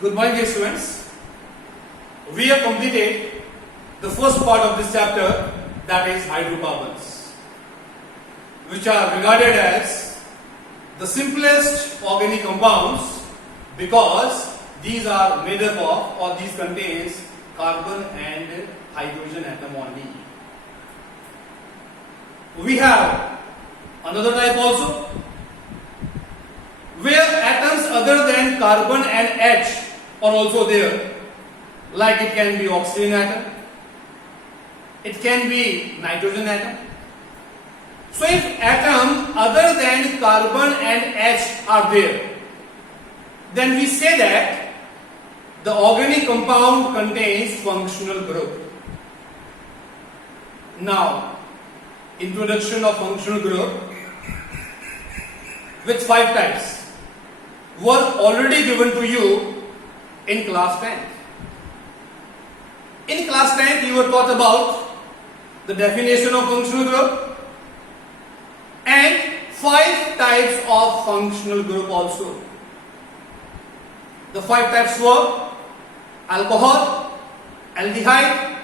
Good morning, dear students. We have completed the first part of this chapter, that is hydrocarbons, which are regarded as the simplest organic compounds because these are made up of, or these contains carbon and hydrogen atom only. We have another type also, where atoms other than carbon and H are also there, like it can be oxygen atom, it can be nitrogen atom. So if atoms other than carbon and H are there, then we say that the organic compound contains functional group. Now, introduction of functional group with 5 types were already given to you in class 10th. In class 10th, you were taught about the definition of functional group and 5 types of functional group also. The 5 types were alcohol, aldehyde,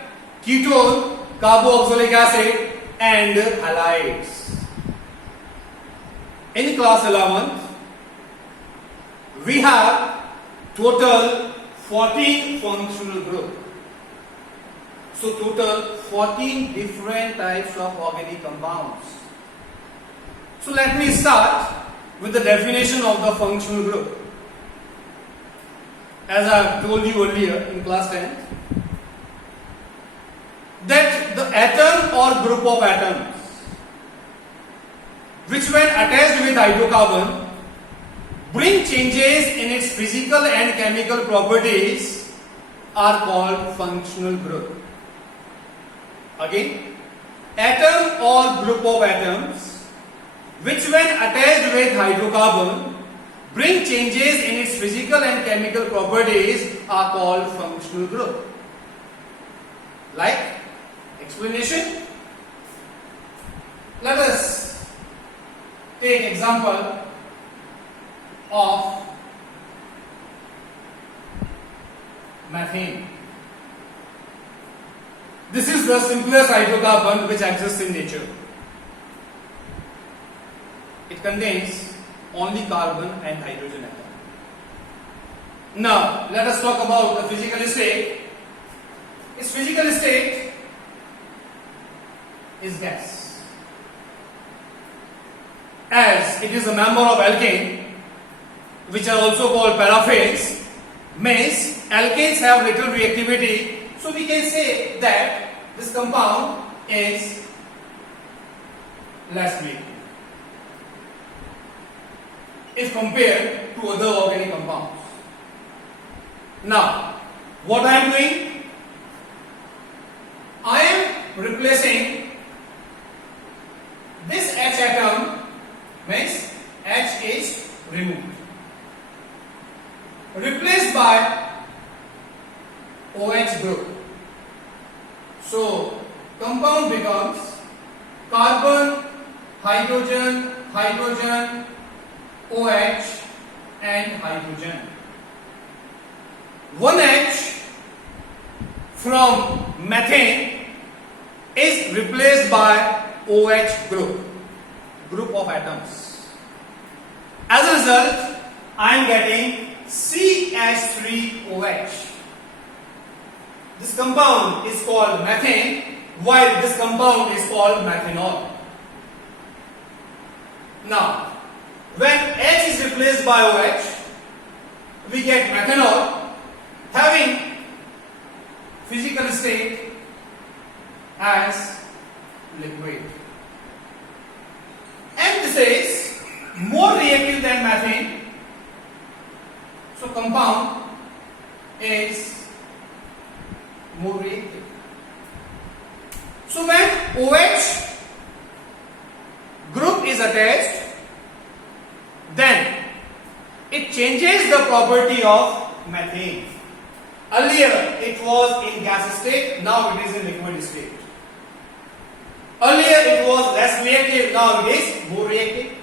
ketone, carboxylic acid and halides. In class 11th, we have total 14 functional group. So total 14 different types of organic compounds. So let me start with the definition of the functional group. As I have told you earlier in class 10, that the atom or group of atoms which when attached with hydrocarbon bring changes in its physical and chemical properties are called functional group. Again, atom or group of atoms which when attached with hydrocarbon bring changes in its physical and chemical properties are called functional group. Like explanation, let us take example of methane. This is the simplest hydrocarbon which exists in nature. It contains only carbon and hydrogen atom. Now, let us talk about the physical state. Its physical state is gas. As it is a member of alkane, which are also called paraphanes, means alkanes have little reactivity, so we can say that this compound is less reactive if compared to other organic compounds. Now, what I am doing? I am replacing this H atom, means H is removed, replaced by OH group. So, compound becomes carbon, hydrogen, hydrogen, OH and hydrogen. 1H from methane is replaced by OH group of atoms. As a result, I am getting CH3OH. This compound is called methane, while this compound is called methanol. Now, when H is replaced by OH, we get methanol having physical state as liquid. And this is more reactive than methane. So compound is more reactive. So when OH group is attached, then it changes the property of methane. Earlier it was in gas state, now it is in liquid state. Earlier it was less reactive, now it is more reactive.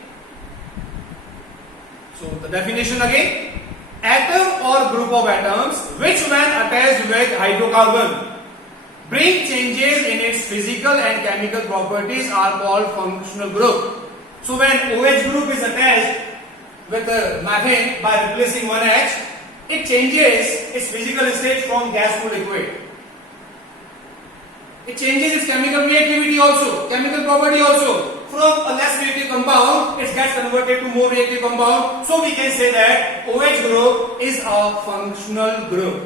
So the definition again, atom or group of atoms which when attached with hydrocarbon bring changes in its physical and chemical properties are called functional group. So when OH group is attached with methane by replacing one H, it changes its physical state from gas to liquid. It changes its chemical reactivity also, chemical property also. From a less reactive compound, it gets converted to more reactive compound. So we can say that OH group is a functional group.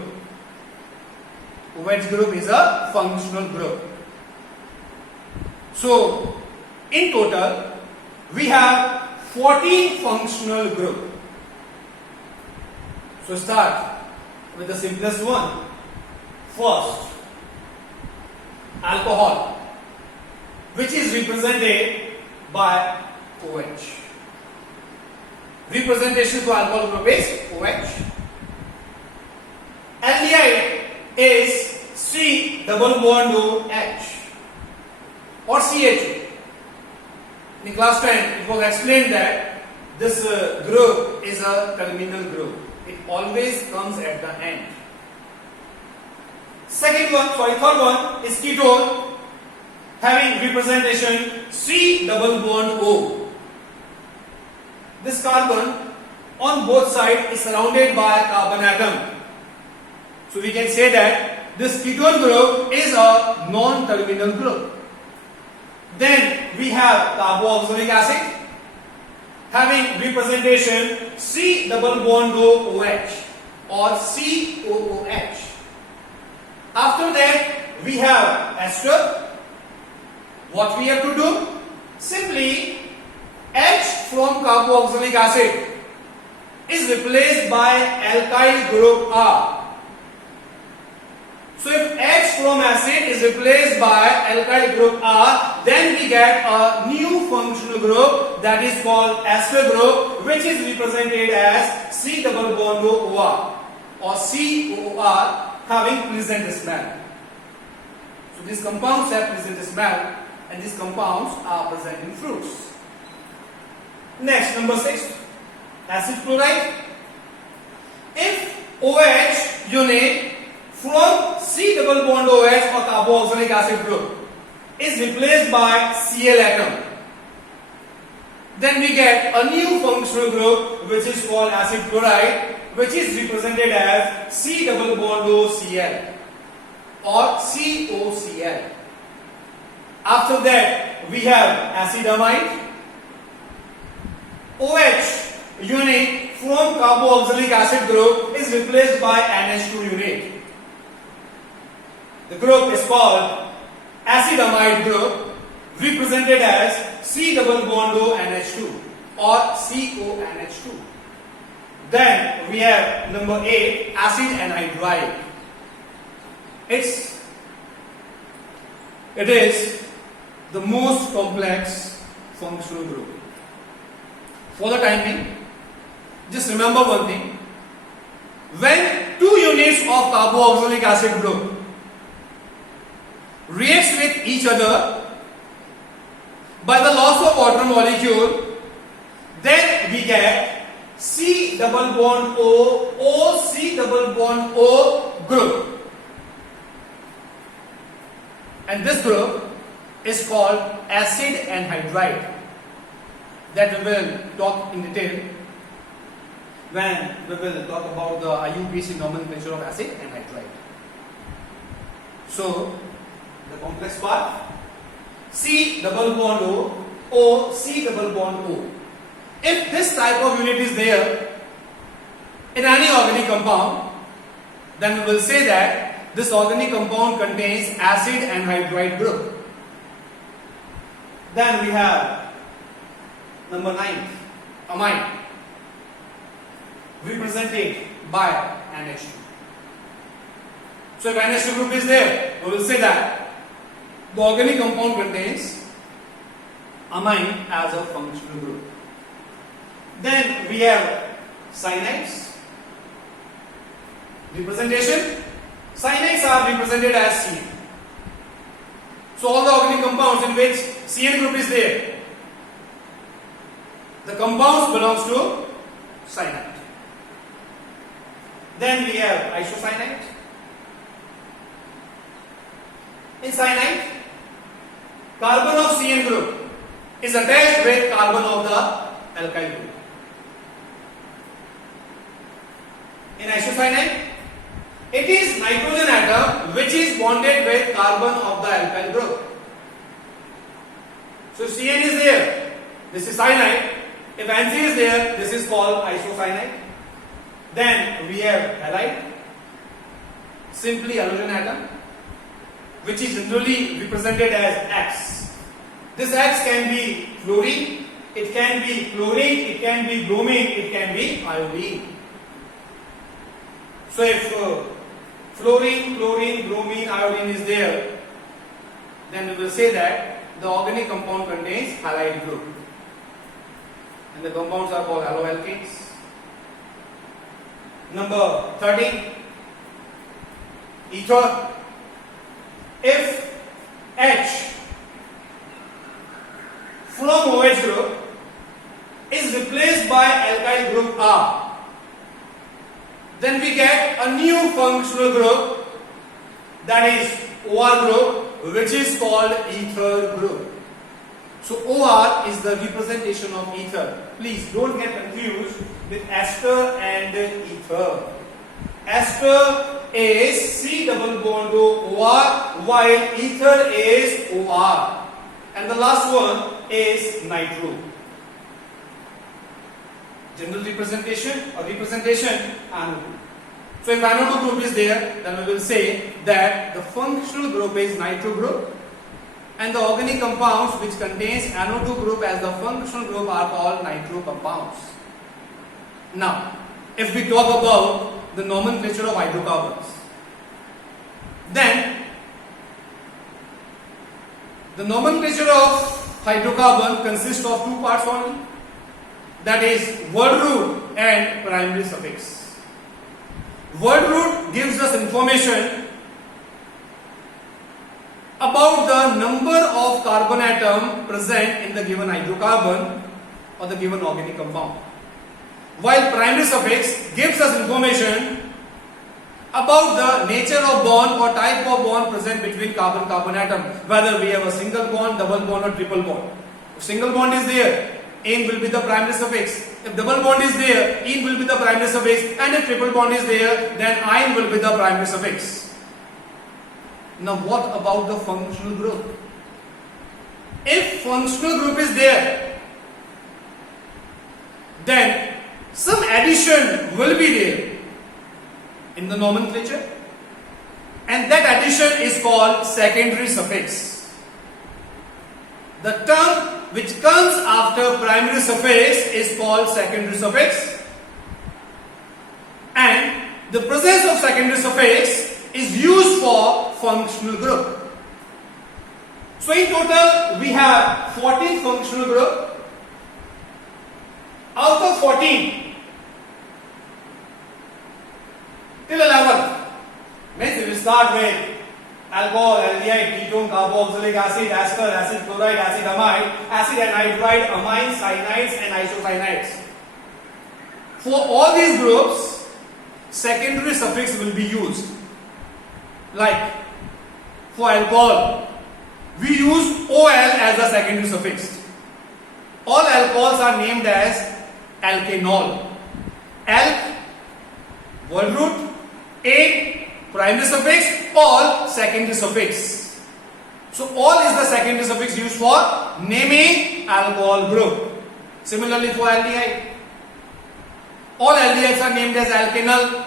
OH group is a functional group. So in total, we have 14 functional groups. So start with the simplest one. First, alcohol, which is represented by OH. Representation for alcohol group is OH. Aldehyde is C double bond OH or CH. In class 10, it was explained that this group is a terminal group. It always comes at the end. Third one is ketone, having representation C double bond O. This carbon on both sides is surrounded by a carbon atom. So we can say that this ketone group is a non-terminal group. Then we have carboxylic acid, having representation C double bond OH or COOH. After that, we have ester. What we have to do? Simply H from carboxylic acid is replaced by alkyl group R. So if H from acid is replaced by alkyl group R, then we get a new functional group that is called ester group, which is represented as C double bond OR or COOR, having pleasant smell. So these compounds have pleasant smell, and these compounds are present in fruits. Next, number 6, acid chloride. If OH unit from C double bond OH or carboxylic acid group is replaced by Cl atom, then we get a new functional group which is called acid chloride, which is represented as C double bond OCl or COCl. After that, we have acetamide. OH unit from carboxylic acid group is replaced by NH2 unit. The group is called acetamide group, represented as C double bond ONH2 or CONH2. Then we have number 8, acid anhydride. It is the most complex functional group. For the time being, just remember one thing. When 2 units of carboxylic acid group reacts with each other by the loss of water molecule, then we get C double bond O, O C double bond O group. And this group is called acid anhydride. That we will talk in detail when we will talk about the IUPAC nomenclature of acid anhydride. So, the complex part, C double bond O, O C double bond O. If this type of unit is there in any organic compound, then we will say that this organic compound contains acid anhydride group. Then we have number 9, amine, represented by NH2. So if NH2 group is there, we will say that the organic compound contains amine as a functional group. Then we have cyanides. Representation. Cyanides are represented as CN. So all the organic compounds in which CN group is there, the compounds belongs to cyanide. Then we have isocyanate. In cyanide, carbon of CN group is attached with carbon of the alkyl group. In isocyanate, it is nitrogen atom which is bonded with carbon of the alkyl group. So CN is there, this is cyanide. If NC is there, this is called isocyanate. Then we have halide, simply halogen atom, which is generally represented as X. This X can be fluorine, it can be chlorine, it can be bromine, it can be iodine. So if fluorine, chlorine, bromine, iodine is there, then we will say that the organic compound contains halide group. And the compounds are called haloalkanes. Number 13, ether. If H from OH group is replaced by alkyl group R, then we get a new functional group, that is OR group, which is called ether group. So OR is the representation of ether. Please don't get confused with ester and ether. Ester is C double bond OR, while ether is OR, and the last one is nitro. General representation or representation NO2. So if NO2 group is there, then we will say that the functional group is nitro group, and the organic compounds which contains NO2 group as the functional group are called nitro compounds. Now, if we talk about the nomenclature of hydrocarbons, then the nomenclature of hydrocarbon consists of two parts only, that is word root and primary suffix. Word root gives us information about the number of carbon atom present in the given hydrocarbon or the given organic compound, while primary suffix gives us information about the nature of bond or type of bond present between carbon-carbon atom, whether we have a single bond, double bond or triple bond. If single bond is there, ene will be the primary suffix. If double bond is there, ene will be the primary suffix, and if triple bond is there, then ine will be the primary suffix. Now what about the functional group? If functional group is there, then some addition will be there in the nomenclature, and that addition is called secondary suffix. The term which comes after primary suffix is called secondary suffix, and the presence of secondary suffix is used for functional group. So in total we have 14 functional group. Out of 14, till 11, means we start with alcohol, aldehyde, ketone, carboxylic acid, ester, acid chloride, acid amide, acid anhydride, amines, cyanides and isocyanides. For all these groups, secondary suffix will be used. Like for alcohol, we use OL as a secondary suffix. All alcohols are named as alkanol. Alk, word root, A, primary suffix, all secondary suffix. So all is the secondary suffix used for naming alcohol group. Similarly for aldehyde, all aldehydes are named as alkanal.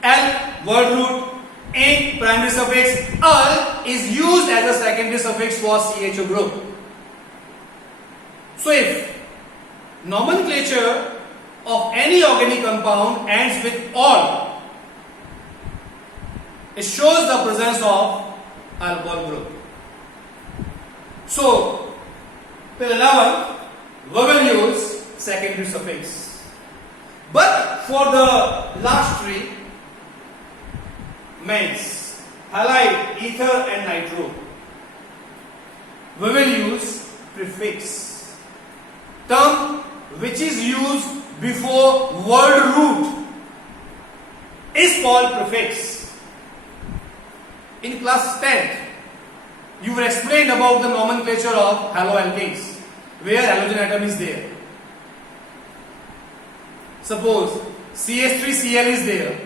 Al, word root, A, primary suffix, al is used as a secondary suffix for CHO group. So if nomenclature of any organic compound ends with all, it shows the presence of alcohol group. So till 11 we will use secondary suffix, but for the last three, means halide, ether and nitro, we will use prefix, term which is used before word root is called prefix. In class 10th, you were explained about the nomenclature of haloalkanes, where halogen atom is there. Suppose CH3Cl is there.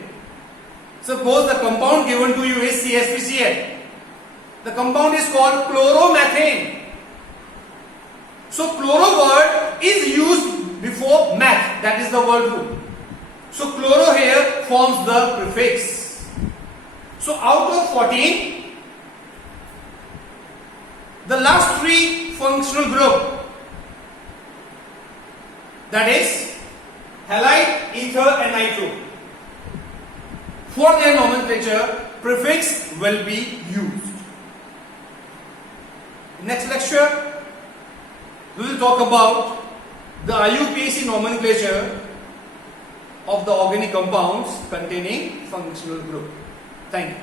Suppose the compound given to you is CH3Cl. The compound is called chloromethane. So chloro word is used before meth, that is the word root. So chloro here forms the prefix. So out of 14, the last three functional group, that is halide, ether and nitro, for their nomenclature prefix will be used. Next lecture we will talk about the IUPAC nomenclature of the organic compounds containing functional group. Thank you.